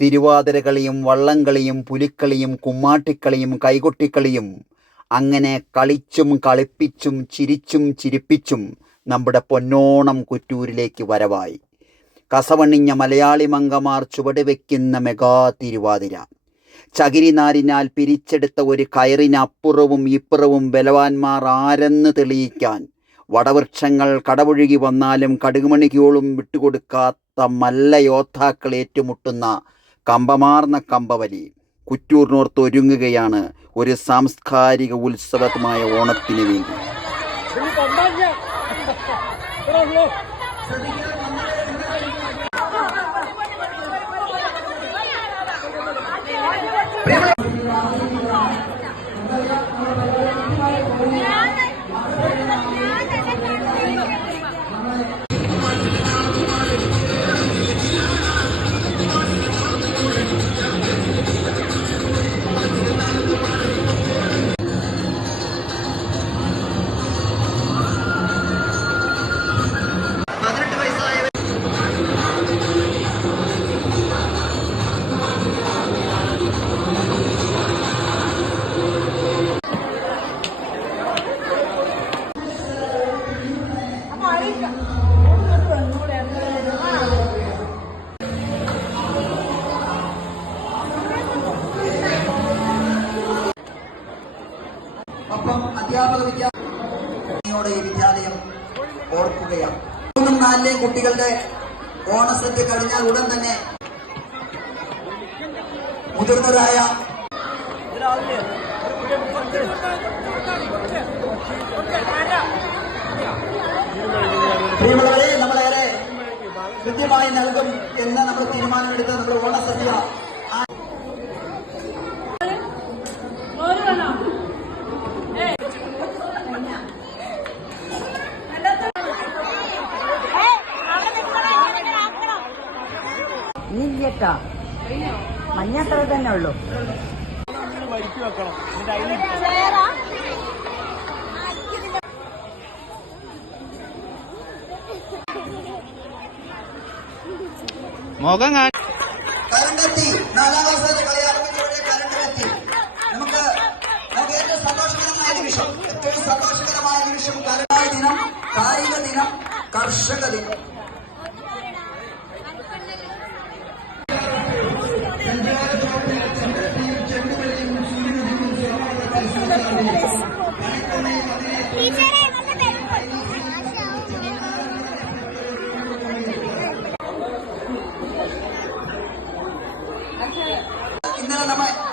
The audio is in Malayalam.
തിരുവാതിരകളിയും വള്ളംകളിയും പുലിക്കളിയും കുമ്മാട്ടിക്കളിയും കൈകൊട്ടിക്കളിയും അങ്ങനെ കളിച്ചും കളിപ്പിച്ചും ചിരിച്ചും ചിരിപ്പിച്ചും നമ്മുടെ പൊന്നോണം കുറ്റൂരിലേക്ക് വരവായി. കസവണിഞ്ഞ മലയാളി മങ്കമാർ ചുവടുവെക്കുന്ന മെഗാ തിരുവാതിര. ചകിരിനാരിനാൽ പിരിച്ചെടുത്ത ഒരു കയറിനപ്പുറവും ഇപ്പുറവും ബലവാന്മാർ ആരെന്ന് തെളിയിക്കാൻ വടവൃക്ഷങ്ങൾ കടപുഴുകി വന്നാലും കടുകുമണിക്കോളും വിട്ടുകൊടുക്കാത്ത മല്ല യോദ്ധാക്കൾ ഏറ്റുമുട്ടുന്ന കമ്പമാർന്ന കമ്പവലി. കുറ്റൂരിനോർത്ത് ഒരുങ്ങുകയാണ് ഒരു സാംസ്കാരിക ഉത്സവമായ ഓണത്തിന് വേണ്ടി. ഒപ്പം അധ്യാപക വിദ്യാർത്ഥിയോടെ ഈ വിദ്യാലയം ഓർക്കുകയാണ്. 3 4 കുട്ടികളുടെ ഓണസദ്യ കഴിഞ്ഞാൽ ഉടൻ തന്നെ മുതിർന്നതായ പ്രിയമുള്ളവരെ നമ്മളേറെ കൃത്യമായി നൽകും എന്ന് നമ്മൾ തീരുമാനമെടുത്ത് നമ്മൾ ഓണസദ്യ ഇനിയില്ലേട്ടാ മഞ്ഞത്ര തന്നെ ഉള്ളൂ. മുഖം കരണ്ടെത്തി 4ാം ക്ലാസ്സിലെ കളി ആരംഭിച്ചതോടെ കരണ്ടെത്തി. നമുക്ക് ഏറ്റവും സന്തോഷകരമായ നിമിഷം കരണ്ടായ ദിനം, കായിക ദിനം, കർഷക ദിനം. ഇന്നലെ